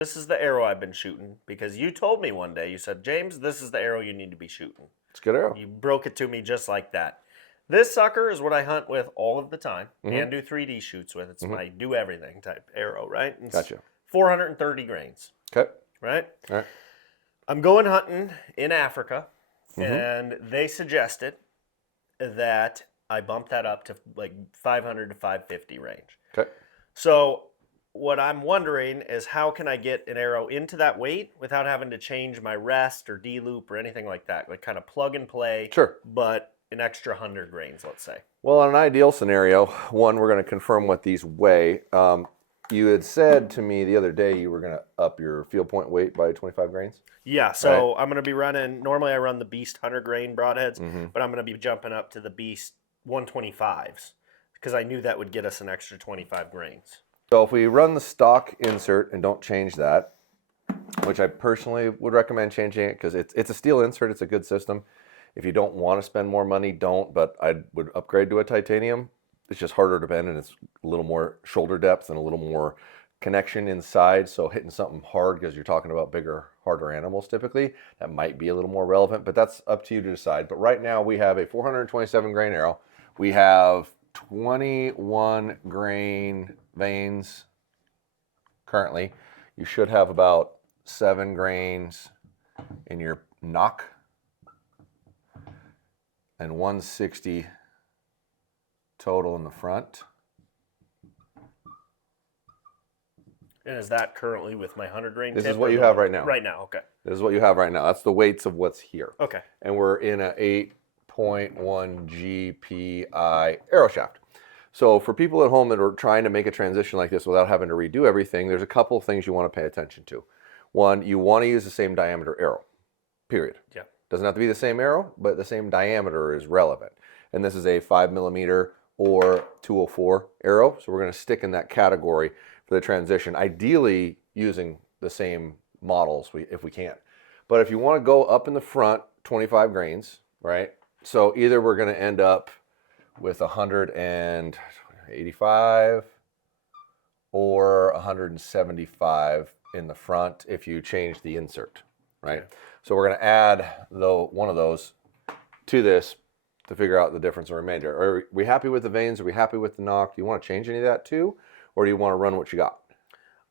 This is the arrow I've been shooting because you told me one day, you said, James, this is the arrow you need to be shooting. It's a good arrow. You broke it to me just like that. This sucker is what I hunt with all of the time and do 3D shoots with. It's my do everything type arrow, right? It's Gotcha. 430 grains. Okay. Right? All right. I'm going hunting in Africa, and they suggested that I bump that up to like 500 to 550 range. Okay. So what I'm wondering is how can I get an arrow into that weight without having to change my rest or D-loop or anything like that? Like kind of plug and play, Sure. but an extra 100 grains, let's say. Well, in an ideal scenario, one, we're going to confirm what these weigh. You had said to me the other day you were going to up your field point weight by 25 grains. Yeah, so I'm going to be running, normally I run the Beast 100 grain broadheads, but I'm going to be jumping up to the Beast 125s because I knew that would get us an extra 25 grains. So if we run the stock insert and don't change that, which I personally would recommend changing it because it's a steel insert, it's a good system. If you don't want to spend more money, don't, but I would upgrade to a titanium. It's just harder to bend and it's a little more shoulder depth and a little more connection inside. So hitting something hard because you're talking about bigger, harder animals typically, that might be a little more relevant, but that's up to you to decide. But right now we have a 427 grain arrow. We have 21 grain veins currently. You should have about 7 grains in your knock and 160 total in the front. And is that currently with my 100 grain tip? This is what you have right now. Right now, okay. This is what you have right now. That's the weights of what's here. Okay. And we're in a 8.1 GPI arrow shaft. So for people at home that are trying to make a transition like this without having to redo everything, there's a couple of things you want to pay attention to. One, you want to use the same diameter arrow, period. Yeah. Doesn't have to be the same arrow, but the same diameter is relevant. And this is a 5mm or 204 arrow, so we're going to stick in that category for the transition, ideally using the same models if we can. But if you want to go up in the front, 25 grains, right? So either we're going to end up with 185 or 175 in the front if you change the insert, right? So we're going to add one of those to this to figure out the difference in remainder. Are we happy with the veins? Are we happy with the knock? Do you want to change any of that too? Or do you want to run what you got?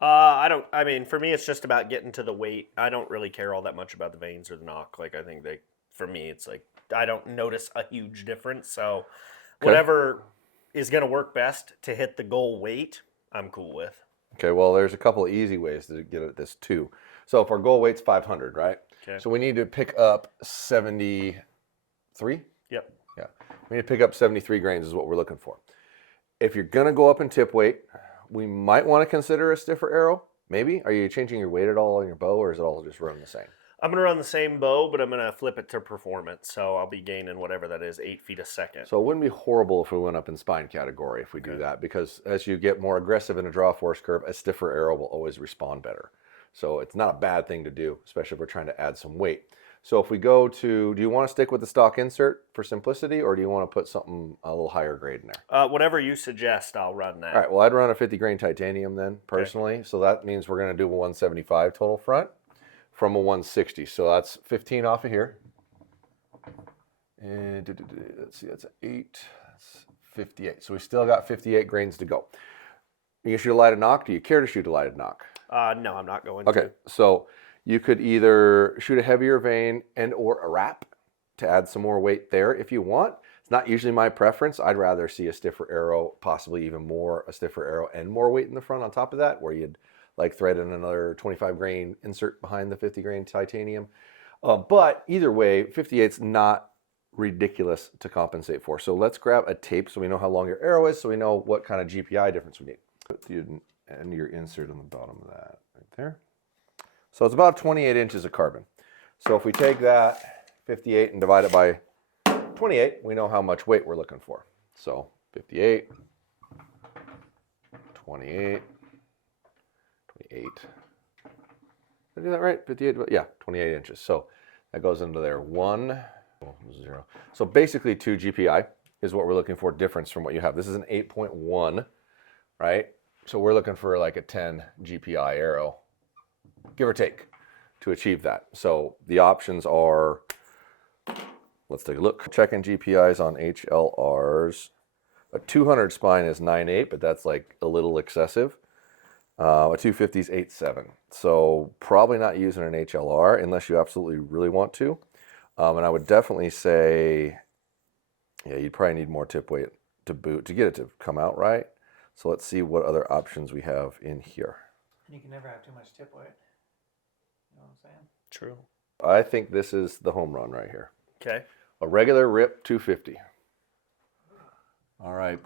I mean, for me, it's just about getting to the weight. I don't really care all that much about the veins or the knock. Like, I think for me, it's like, I don't notice a huge difference. So whatever is going to work best to hit the goal weight, I'm cool with. Okay, well, there's a couple of easy ways to get at this too. So if our goal weight's 500, right? Okay. So we need to pick up 73? Yep. Yeah. We need to pick up 73 grains is what we're looking for. If you're going to go up in tip weight, we might want to consider a stiffer arrow. Maybe. Are you changing your weight at all on your bow, or is it all just running the same? I'm going to run the same bow, but I'm going to flip it to performance. So I'll be gaining whatever that is, 8 feet a second. So it wouldn't be horrible if we went up in spine category if we do that, because as you get more aggressive in a draw force curve, a stiffer arrow will always respond better. So it's not a bad thing to do, especially if we're trying to add some weight. So if we go to, do you want to stick with the stock insert for simplicity, or do you want to put something a little higher grade in there? Whatever you suggest, I'll run that. All right, well, I'd run a 50 grain titanium then, personally. Okay. So that means we're going to do a 175 total front from a 160. So that's 15 off of here. And let's see, that's 8, that's 58. So we still got 58 grains to go. You shoot a lighted knock. Do you care to shoot a lighted knock? No, I'm not going to. Okay, so you could either shoot a heavier vein and or a wrap to add some more weight there if you want. It's not usually my preference. I'd rather see a stiffer arrow, possibly even more a stiffer arrow and more weight in the front on top of that, where you'd like thread in another 25 grain insert behind the 50 grain titanium. But either way, 58's not ridiculous to compensate for. So let's grab a tape so we know how long your arrow is, so we know what kind of GPI difference we need. Put the end of your insert on the bottom of that right there. So it's about 28 inches of carbon. So if we take that 58 and divide it by 28, we know how much weight we're looking for. So 58, 28, 28. Did I do that right? 58, yeah, 28 inches. So that goes into there. 1, 0. So basically 2 GPI is what we're looking for, difference from what you have. This is an 8.1, right? So we're looking for like a 10 GPI arrow give or take, to achieve that. So the options are, let's take a look. Checking GPIs on HLRs. A 200 spine is 9.8, but that's like a little excessive. A 250 is 8.7. So probably not using an HLR unless you absolutely really want to. And I would definitely say, yeah, you'd probably need more tip weight to boot to get it to come out right. So let's see what other options we have in here. And you can never have too much tip weight. You know what I'm saying? True. I think this is the home run right here. Okay. A regular RIP 250. RIP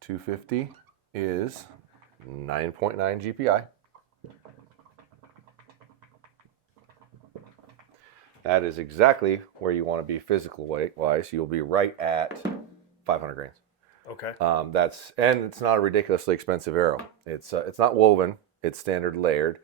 250 is 9.9 GPI. That is exactly where you want to be physical weight wise. You'll be right at 500 grains. Okay. And it's not a ridiculously expensive arrow. It's not woven. It's standard layered,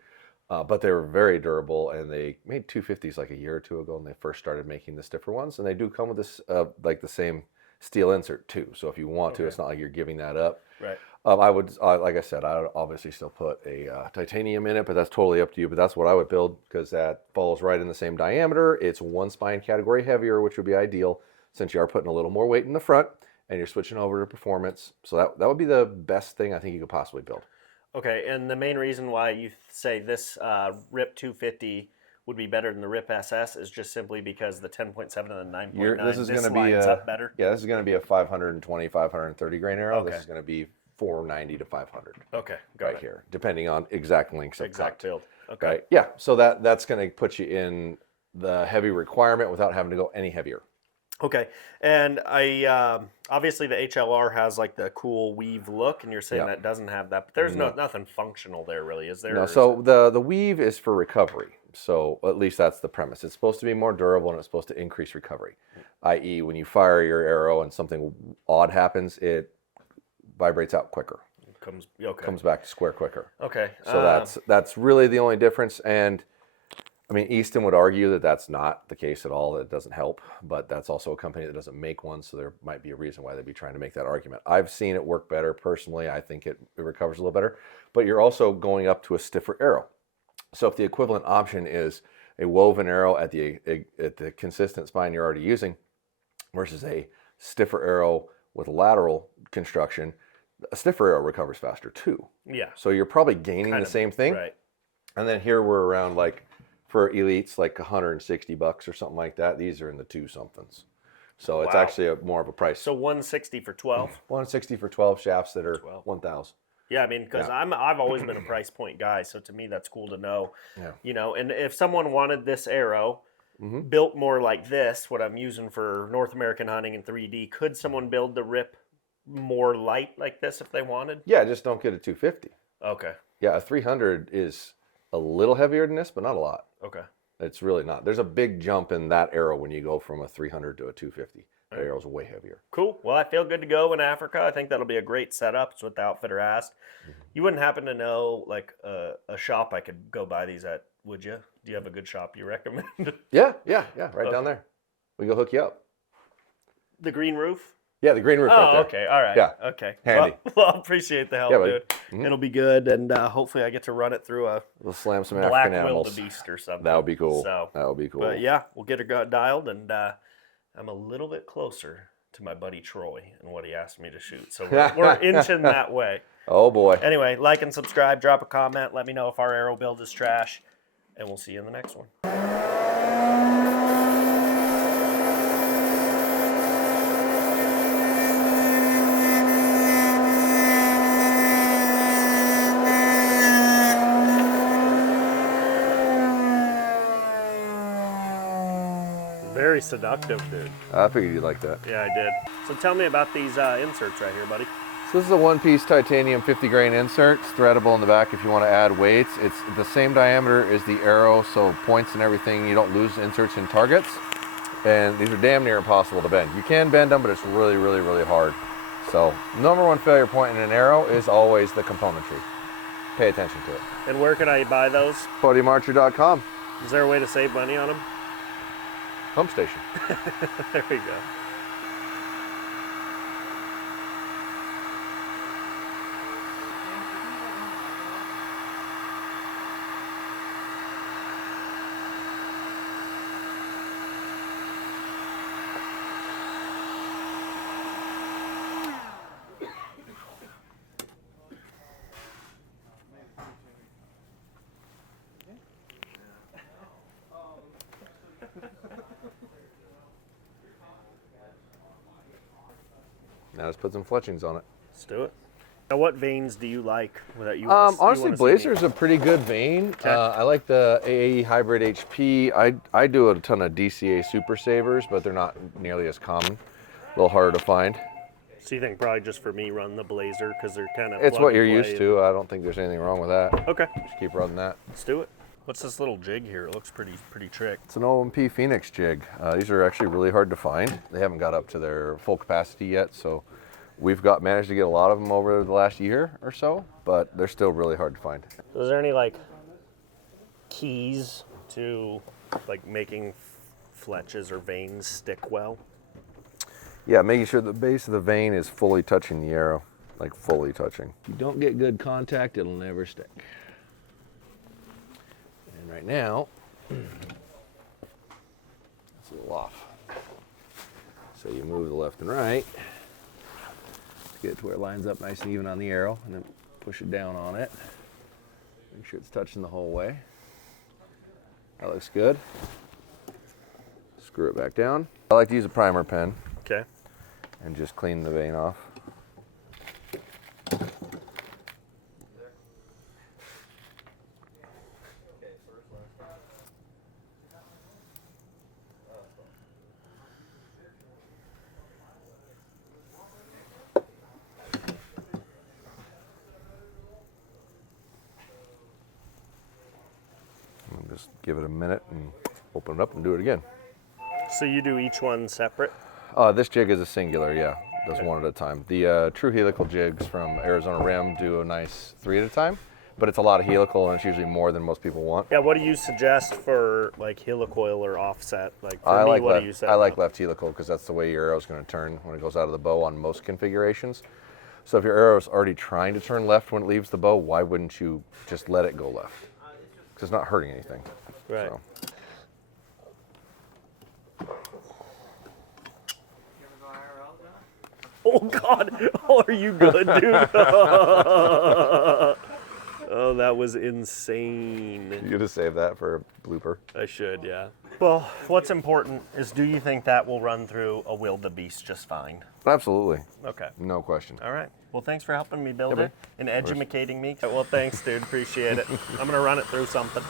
but they're very durable. And they made 250s like a year or two ago, when they first started making the stiffer ones. And they do come with this like the same steel insert too. So if you want to, it's not like you're giving that up. Right. I would, like I said, I would obviously still put a titanium in it, but that's totally up to you. But that's what I would build, because that falls right in the same diameter. It's one spine category heavier, which would be ideal since you are putting a little more weight in the front and you're switching over to performance. So that would be the best thing I think you could possibly build. Okay, and the main reason why you say this RIP 250 would be better than the RIP SS is just simply because the 10.7 and the 9.9, This is going to be lines up better? Yeah, this is going to be a 520, 530 grain arrow. Okay. This is going to be 490 to 500. Okay, got right it. here, depending on exact lengths of Exact cut. build. Okay. Right? Yeah, so that's going to put you in the heavy requirement without having to go any heavier. Okay, and I obviously the HLR has like the cool weave look, and you're saying that doesn't have that, but there's nothing functional there really, is there? No, so the weave is for recovery. So at least that's the premise. It's supposed to be more durable, and it's supposed to increase recovery. I.e., when you fire your arrow and something odd happens, it vibrates out quicker. Comes back to square quicker. Okay. So that's really the only difference. And I mean, Easton would argue that that's not the case at all, that it doesn't help, but that's also a company that doesn't make one, so there might be a reason why they'd be trying to make that argument. I've seen it work better personally. I think it recovers a little better, but you're also going up to a stiffer arrow. So if the equivalent option is a woven arrow at the consistent spine you're already using versus a stiffer arrow with lateral construction, a stiffer arrow recovers faster too. Yeah. So you're probably gaining the same thing. Right. And then here we're around, like, for elites, like $160 or something like that. These are in the 2-somethings. So it's actually more of a price. So 160 for 12? 160 for 12 shafts that are 12. 1,000. Yeah, I mean, because I've always been a price point guy, so to me that's cool to know. Yeah. You know, and if someone wanted this arrow built more like this, what I'm using for North American hunting in 3D, could someone build the RIP more light like this if they wanted? Yeah, just don't get a 250. Okay. Yeah, a 300 is a little heavier than this, but not a lot. Okay. It's really not. There's a big jump in that arrow when you go from a 300 to a 250. The arrow's way heavier. Cool. Well, I feel good to go in Africa. I think that'll be a great setup. It's what the outfitter asked. You wouldn't happen to know like a shop I could go buy these at, would you? Do you have a good shop you recommend? Yeah, right down there. We can go hook you up. The green roof? Yeah, the green roof right there. Okay. All right. Yeah. Okay. Handy. Well, I appreciate the help, Yeah, buddy. dude. It'll be good, and hopefully I get to run it through a We'll slam some black African animals. wildebeest or something. That would be cool. So, that would be cool. but yeah, we'll get her dialed, and I'm a little bit closer to my buddy Troy and what he asked me to shoot. So we're inching that way. Oh boy. Anyway, like and subscribe, drop a comment, let me know if our arrow build is trash, and we'll see you in the next one. Very seductive, dude. I figured you'd like that. Yeah, I did. So tell me about these inserts right here, buddy. So this is a one-piece titanium 50 grain insert. It's threadable in the back if you want to add weights. It's the same diameter as the arrow, so points and everything, you don't lose inserts in targets. And these are damn near impossible to bend. You can bend them, but it's really, really, really hard. So number one failure point in an arrow is always the componentry. Pay attention to it. And where can I buy those? PodiumArcher.com. Is there a way to save money on them? Pump station. There we go. Now let's put some fletchings on it. Let's do it. Now, what veins do you like that you wanna, Honestly, you wanna see Blazer's a pretty good vein. Okay. I like the AAE Hybrid HP. I do a ton of DCA Super Savers, but they're not nearly as common. A little harder to find. So you think probably just for me run the Blazer because they're kind of It's what you're used to. I don't think there's anything wrong with that. Okay, Just keep running that. let's do it. What's this little jig here? It looks pretty trick. It's an OMP Phoenix jig. These are actually really hard to find. They haven't got up to their full capacity yet, so we've managed to get a lot of them over the last year or so, but they're still really hard to find. So is there any like keys to like making fletches or veins stick well? Yeah, making sure the base of the vein is fully touching the arrow, like fully touching. If you don't get good contact, it'll never stick. And right now, it's a little off. So you move the left and right to get it to where it lines up nice and even on the arrow, and then push it down on it. Make sure it's touching the whole way. That looks good. Screw it back down. I like to use a primer pen. Okay. And just clean the vein off. And just give it a minute and open it up and do it again. So you do each one separate? This jig is a singular, yeah. Does one at a time. The true helical jigs from Arizona Rim do a nice 3 at a time, but it's a lot of helical and it's usually more than most people want. Yeah, what do you suggest for like helicoil or offset? Like for I me, like what do you say? I like left helical because that's the way your arrow's going to turn when it goes out of the bow on most configurations. So if your arrow's already trying to turn left when it leaves the bow, why wouldn't you just let it go left? Because it's not hurting anything. Right. So. Oh God! Oh, are you good, dude? Oh, that was insane. You gonna save that for a blooper? I should, yeah. Well, what's important is, do you think that will run through a wildebeest just fine? Absolutely, Okay. no question. All right. Well, thanks for helping me build Yeah, it and educating me. Well, thanks, dude. Appreciate it. I'm gonna run it through something.